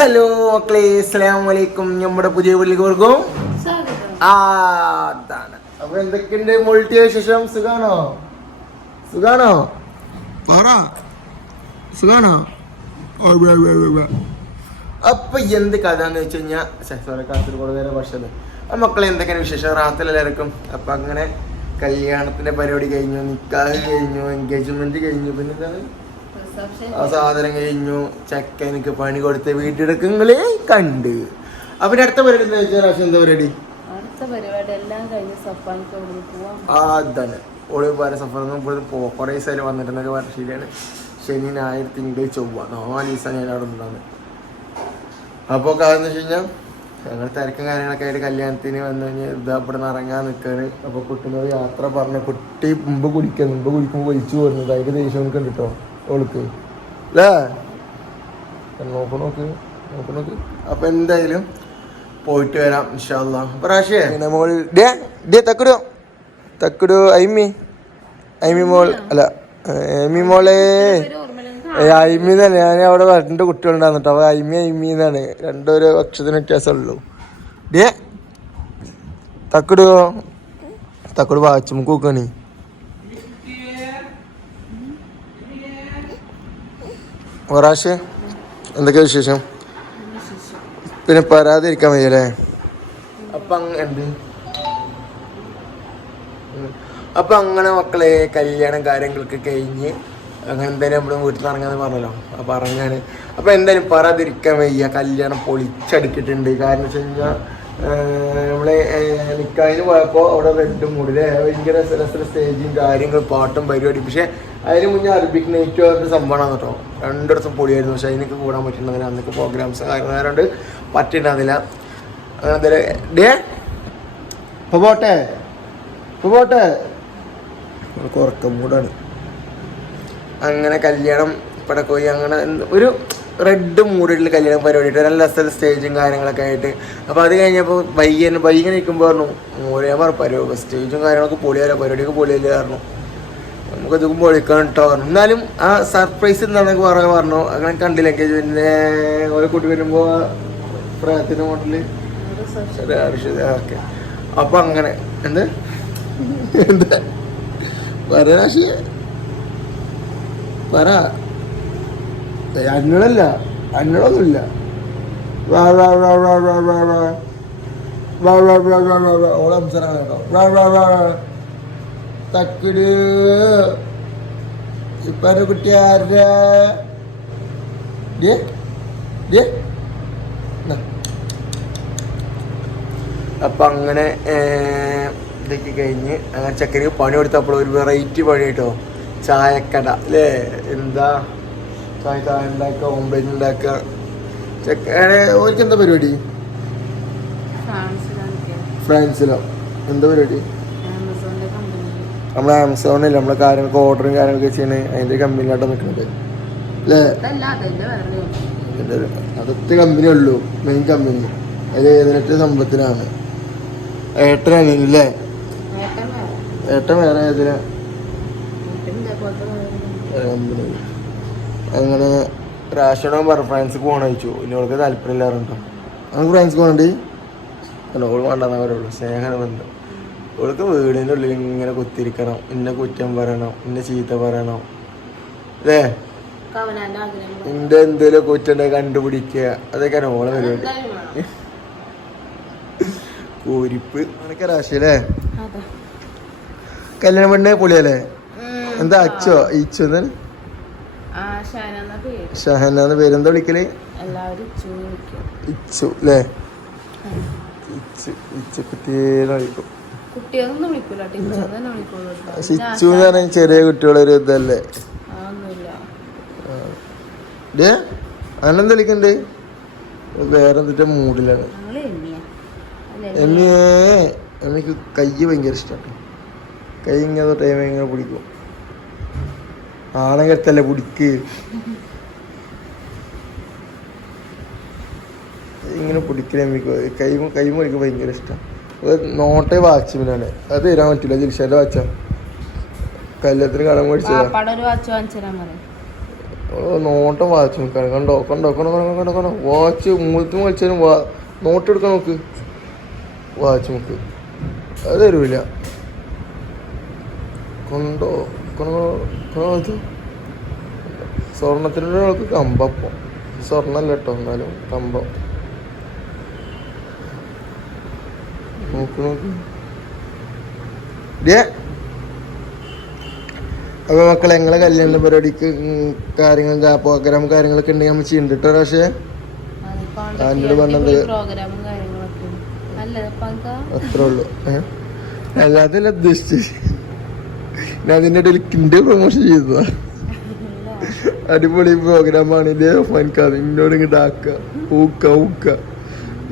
Hello മക്കളെ, അസ്സലാമു അലൈക്കും. നമ്മുടെ പുതിയ വീട്ടിലേക്ക് അതാണ്. അപ്പൊ എന്തൊക്കെയുണ്ട് മൾട്ടി വിശേഷം? സുഖാണോ? പറ, സുഖാണോ? അപ്പൊ എന്ത് കഥ എന്ന് വെച്ച് കഴിഞ്ഞാൽ കാസർഗോഡ് വരെ ഭക്ഷണം. മക്കളെ എന്തൊക്കെയാണ് വിശേഷം? റാത്തിലെല്ലാവർക്കും. അപ്പൊ അങ്ങനെ കല്യാണത്തിന്റെ പരിപാടി കഴിഞ്ഞു, നിക്കാഹ് കഴിഞ്ഞു, എൻഗേജ്മെന്റ് കഴിഞ്ഞു, പിന്നെ എന്താണ് ആ സാധനം കഴിഞ്ഞു. ചെക്കനക്ക് പണി കൊടുത്ത് വീട്ടിലെടുക്കങ്ങളെ കണ്ട്. അപ്പൊ അടുത്ത പരിപാടി എന്താ വെച്ചാൽ എന്താ പരിപാടി? അതാണ് ഓള് പറയാൻ സഫറൊന്നും കുറേ ദിവസം വന്നിട്ടുണ്ടെന്നൊക്കെ പറഞ്ഞ ശരിയാണ്. ശനി ഞായർ തിങ്കൾ ചൊവ്വ 4 ദിവസം ഞാൻ അവിടെ ഉണ്ടാകുന്നത്. അപ്പോൾ കാര്യം വെച്ച് കഴിഞ്ഞാൽ ഞങ്ങൾ തിരക്കും കാര്യങ്ങളൊക്കെ ആയിട്ട് കല്യാണത്തിന് വന്നു കഴിഞ്ഞാൽ ഇതാ ഇവിടെ നിന്ന് ഇറങ്ങാൻ നിൽക്കുകയാണ്. അപ്പോൾ കുട്ടിനോട് യാത്ര പറഞ്ഞ കുട്ടി മുമ്പ് കുടിക്കുമ്പോൾ വലിച്ചു പോരുന്നത് അതിൻ്റെ ദേഷ്യം നമുക്ക് ഉണ്ട് കേട്ടോ ഓൾക്ക് അല്ലേ. നോക്ക്. അപ്പൊ എന്തായാലും പോയിട്ട് വരാം ഇൻഷാ അല്ലാഹ്. പ്രാവശ്യേ മോൾ തക്കുടു ഐമി മോൾ അല്ല ഐമി മോളെ ഐമി തന്നെ. ഞാൻ അവിടെ 2 കുട്ടികളുണ്ടാകുന്നു കേട്ടോ. അപ്പൊ ഐമി എന്നാണ്, 2 ഒരു അക്ഷരത്തിന് വ്യത്യാസമുള്ളൂ. തക്കുടു വായിച്ചു നോക്കണി. ഒറാശ് എന്തൊക്കെയാ വിശേഷം? പിന്നെ പരാതിരിക്കാൻ വയ്യല്ലേ? അപ്പൊ അങ്ങനെ മക്കളെ കല്യാണം കാര്യങ്ങളൊക്കെ കഴിഞ്ഞ് അങ്ങനെ എന്തായാലും നമ്മുടെ വീട്ടിൽ നിന്ന് ഇറങ്ങാന്ന് പറഞ്ഞല്ലോ. അപ്പൊ ഇറങ്ങാണ്. അപ്പൊ എന്തായാലും പറയാതിരിക്കാൻ വയ്യ, കല്യാണം പൊളിച്ചടിക്കിട്ടുണ്ട്. കാരണം വെച്ച് കഴിഞ്ഞാൽ നമ്മളെ നിക്കാഹിന് പോയപ്പോൾ അവിടെ റെഡ് മൂഡില് ഭയങ്കര രസ സ്റ്റേജും കാര്യങ്ങളും പാട്ടും പരിപാടി. പക്ഷെ അതിന് മുന്നേ അറബിക് നൈറ്റ് പറഞ്ഞ സംഭവമാണ് കേട്ടോ. 2 ദിവസം പൊളിയായിരുന്നു. പക്ഷെ അതിനൊക്കെ കൂടാൻ പറ്റുന്നതിന് അന്നൊക്കെ പ്രോഗ്രാംസ് കാര്യങ്ങളുണ്ട് പറ്റുന്നുണ്ടാകുന്നില്ല. അങ്ങനെ പോട്ടെ ഉറക്കം മൂടാണ്. അങ്ങനെ കല്യാണം ഇവിടെ പോയി അങ്ങനെ ഒരു റെഡ് മൂഡിലുള്ള കല്യാണ പരിപാടി, നല്ല രസമുള്ള സ്റ്റേജും കാര്യങ്ങളൊക്കെ ആയിട്ട്. അപ്പോൾ അത് കഴിഞ്ഞപ്പോൾ ബൈകനെ നിൽക്കുമ്പോൾ പറഞ്ഞു ഞാൻ പരിപാടി സ്റ്റേജും കാര്യങ്ങളൊക്കെ പൊളിയാലോ, പരിപാടിയൊക്കെ പൊളിയല്ലേ പറഞ്ഞു. നമുക്ക് ഇതും പൊളിക്കണം കേട്ടോ പറഞ്ഞു. എന്നാലും ആ സർപ്രൈസ് എന്താണെന്നൊക്കെ പറഞ്ഞു. അങ്ങനെ കണ്ടില്ലെങ്കിൽ പിന്നെ ഓരോ കുട്ടി വരുമ്പോൾ പ്രായത്തിൻ്റെ മോഡല് ഓക്കെ. അപ്പൊ അങ്ങനെ എന്താ പറയാശി പറ അന്നോടൊന്നുമില്ല. ഓളംസറാണ് കേട്ടോ. തക്കിട് ഇപ്പൊ കുട്ടി ആരുടെ അപ്പം അങ്ങനെ ഇതൊക്കെ കഴിഞ്ഞ് അങ്ങനെ ചക്കരക്ക് പണി കൊടുത്തപ്പോൾ ഒരു വെറൈറ്റി പണി കേട്ടോ. ചായക്കട അല്ലേ? എന്താ ചായ ഉണ്ടാക്കുക, ഓംപ്ലേറ്റ് ഉണ്ടാക്കുക. ഓർക്ക് എന്താ പരിപാടി? ഫ്രാൻസിലോ എന്താ പരിപാടി? നമ്മളെ ആമസോണില്ല നമ്മളെ കാര്യങ്ങൾക്ക് ഓർഡറും കാര്യങ്ങളൊക്കെ ചെയ്യണേ അതിൻ്റെ കമ്പനിയിലാട്ടോ നിൽക്കുന്നത് അല്ലേ? അതൊക്കെ കമ്പനി ഉള്ളൂ, മെയിൻ കമ്പനി. അത് ഏതിനൊക്കെ സംഭവത്തിനാണ്. ഏട്ടനാണ് അല്ലേ? ഏട്ടൻ വേറെ ഏതിനാ കമ്പനി. അങ്ങനെ റാഷണോ പറഞ്ഞു ഫ്രാൻസിക്ക് പോകണം ചോദിച്ചു. ഇനി അവൾക്ക് താല്പര്യമില്ലാറുണ്ടോ? നമുക്ക് ഫ്രാൻസിക്ക് പോകണ്ടേ? അല്ല ഓൾ വേണ്ടെന്നാ പറയുള്ളൂ. സ്നേഹമാണ് ബന്ധം. അവൾക്ക് വീടിൻ്റെ ഉള്ളിൽ ഇങ്ങനെ കുത്തിരിക്കണം, ഇന്നെ കുറ്റം പറയണം, ഇന്നെ ചീത്ത പറയണം അല്ലേ? എന്റെ എന്തേലും കുറ്റം കണ്ടുപിടിക്കുക, അതൊക്കെയാണ് ഓളെ പരിപാടി. കോരിപ്പ് അനക്കെ രാശി അല്ലേ? കല്യാണ പെണ്ണ് പൊളിയല്ലേ? എന്താ അച്ചോ ഇച്ചു എന്താണ്? ഷഹനാന്ന് പേരെന്താ വിളിക്കല്? ഇച്ചു അല്ലേ? ഇച്ചു കുട്ടികളെ വിളിക്കും. ഇച്ചു എന്ന് പറഞ്ഞാൽ ചെറിയ കുട്ടികളൊരു ഇതല്ലേ? അന്നെന്താ വിളിക്കണ്ടേ? വേറെ എന്തിന്റെ മൂഡിലാണ്. എനിക്ക് കൈ ഭയങ്കര ഇഷ്ടമാണ്. കൈ ഇങ്ങനെ ടൈം ഇങ്ങനെ പിടിക്കും. ആണകത്തല്ലേ പിടിക്ക് ഇങ്ങനെ പിടിക്കണ എനിക്ക് കൈ മുറിക്ക് ഭയങ്കര ഇഷ്ടമാണ്. നോട്ടെ വാച്ച്മിനാണ്, അത് തരാൻ പറ്റില്ല. ജിൽഷാന്റെ വാച്ചാ കല്യാണത്തിന് കടം മേടിച്ചതാ. നോട്ടം വാച്ച് നോക്കാണ്. കണ്ടോ കണ്ടോ കണ്ടോ കണ്ടോ കണ്ടോ കണ്ടോ വാച്ച് മൂലത്തും കളിച്ചാലും നോട്ട് എടുക്കാൻ നോക്ക്. വാച്ച് നോക്ക് അത് തരൂല. കൊണ്ടോ കൊണ്ടോ സ്വർണത്തിൻ്റെ ആൾക്ക് കമ്പപ്പം. സ്വർണ്ണല്ല കേട്ടോ, എന്നാലും കമ്പം നോക്ക് നോക്ക്. അപ്പൊ മക്കളെ ഞങ്ങളെ കല്യാണ പരിപാടിക്ക് കാര്യങ്ങൾ പ്രോഗ്രാം കാര്യങ്ങളൊക്കെ ഉണ്ടെങ്കിൽ നമ്മൾ ചെയ്യണ്ടിട്ടോ. പക്ഷേ എന്നോട് പറഞ്ഞത് അത്രേ ഉള്ളു. അല്ലാതെ ഉദ്ദേശിച്ച് ഞാൻ അതിൻ്റെ ഇടയിൽ കിൻ്റെ പ്രൊമോഷൻ ചെയ്തതാ. അടിപൊളി പ്രോഗ്രാമാണ് ഇല്ലേ ഫൻകാത് എന്നോട് ഇങ്ങോട്ട് ആക്കുക. ഊക്ക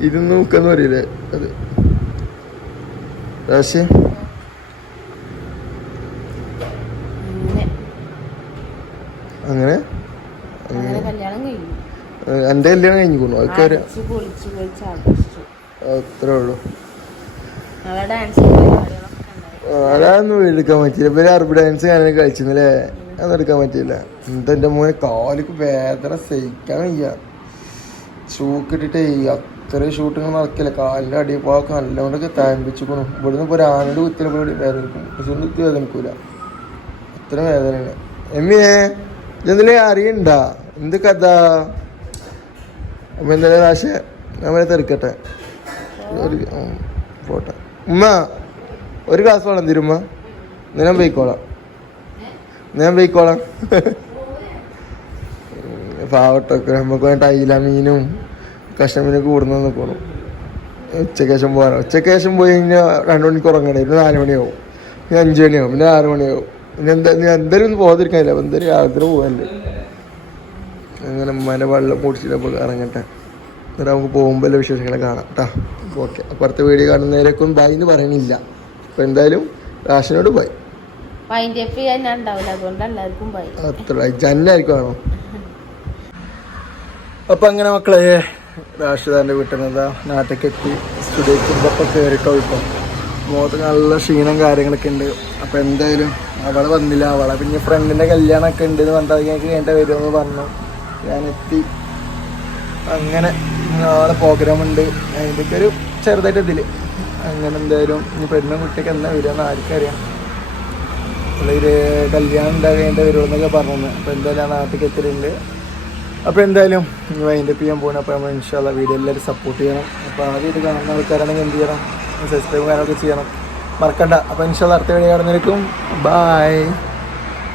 ഇരുന്ന് ഊക്കെന്ന് പറയില്ലേ അത്. പക്ഷേ അങ്ങനെ എന്റെ കല്യാണം കഴിഞ്ഞു അതൊക്കെ അത്രേ ഉള്ളു. അതൊന്നും എടുക്കാൻ പറ്റില്ല. ഇവര് അറബി ഡാൻസ് ഞാനൊക്കെ കളിച്ചിരുന്നല്ലേ, അതൊന്നും എടുക്കാൻ പറ്റില്ല. എന്നിട്ട് എൻ്റെ മോനെ കാലിക്ക് വേദന സഹിക്കാൻ വയ്യ. ഷൂക്കിട്ടിട്ടേ അത്രയും ഷൂട്ടിങ് നടക്കില്ല. കാലിൻ്റെ അടിപ്പാക്ക് നല്ലോണ്ടൊക്കെ താമ്പിച്ചിക്കണം. ഇവിടുന്ന് ഇപ്പോൾ ഒരു ആനയുടെ കുത്തിനെ പോയി വേദനിക്കും. പക്ഷെ കുത്തി വേദനിക്കൂല, അത്ര വേദനയാണ്. എമ്മിയെ ഇതെന്തിലേ അറിയണ്ട എന്ത് കഥ. അമ്മ എന്തായാലും പ്രാവശ്യം നമ്മളെ തെറുക്കട്ടെ പോട്ടെ. ഉമ്മ ഒരു ഗ്ലാസ് വേണം തരുമ്മ. ഞാൻ പോയിക്കോളാം പാവട്ടൊക്കെ നമുക്ക് ടൈല മീനും കഷ്ണമീനൊക്കെ കൂടുന്ന പോകണം. ഉച്ചക്കേശം പോകാനോ. ഉച്ചക്കേശം പോയി കഴിഞ്ഞാൽ 2 മണിക്ക് ഉറങ്ങണേ. പിന്നെ 4 മണിയാവും, പിന്നെ 5 മണിയാവും, പിന്നെ 6 മണിയാവും. പിന്നെ എന്തായാലും ഒന്നും പോകാതിരിക്കാനില്ല. അപ്പം എന്തായാലും യാത്ര പോകല്ലേ. അങ്ങനെ ഉമ്മനെ വെള്ളം കുടിച്ചിട്ടപ്പോൾ ഇറങ്ങട്ടെ. എന്നിട്ട് നമുക്ക് പോകുമ്പോൾ എല്ലാ വിശേഷങ്ങളെ കാണാം കേട്ടോ. ഓക്കെ, അപ്പുറത്തെ വീഡിയോ കാണുന്നവരൊക്കെ ബൈ എന്ന് പറയണില്ല. അപ്പം എന്തായാലും റാഷിനോട് ബൈ. അത്ര ജന്നായിരിക്കും ആണോ. അപ്പം അങ്ങനെ മക്കളെ റാഷിദാൻ്റെ വീട്ടിൽ നിന്ന് നാട്ടിലേക്ക് എത്തി. സ്റ്റുഡിയോക്ക് ഇതൊക്കെ കയറിട്ടോ. ഇപ്പം മുഖത്ത് നല്ല ക്ഷീണം കാര്യങ്ങളൊക്കെ ഉണ്ട്. അപ്പോൾ എന്തായാലും അവളെ വന്നില്ല. അവളെ പിന്നെ ഫ്രണ്ടിൻ്റെ കല്യാണമൊക്കെ ഉണ്ട് എന്ന് പറഞ്ഞിട്ട് അതിലേക്ക് കഴിഞ്ഞിട്ട് വരുമെന്ന് പറഞ്ഞു. ഞാനെത്തി. അങ്ങനെ നാളെ പ്രോഗ്രാം ഉണ്ട്. അതിൻ്റെയൊക്കെ ഒരു ചെറുതായിട്ട് ഇതിൽ അങ്ങനെ എന്തായാലും ഇനി പെണ്ണ കുട്ടിയൊക്കെ എന്നാ വരികയെന്ന് ആർക്കറിയാം. ഒരു കല്യാണം ഉണ്ടാകാൻ കഴിഞ്ഞിട്ട് വരുമെന്നൊക്കെ പറഞ്ഞു. അപ്പോൾ എന്തായാലും ആ നാട്ടിലേക്ക് എത്തിയിട്ടുണ്ട്. അപ്പോൾ എന്തായാലും വൈൻഡ് അപ്പ് ചെയ്യാൻ പോകണം. അപ്പോൾ നമ്മൾ ഇൻഷാ അല്ലാഹ് വീഡിയോ എല്ലാവരും സപ്പോർട്ട് ചെയ്യണം. അപ്പോൾ ആദ്യം ഇത് കാണുന്ന ആൾക്കാരാണെങ്കിൽ എന്ത് ചെയ്യണം, സബ്സ്ക്രൈബ് ചെയ്യാനൊക്കെ ചെയ്യണം, മറക്കണ്ട. അപ്പോൾ ഇൻഷാ അല്ലാഹ് അടുത്ത വീഡിയോ കാണുന്നവർക്കും ബൈ.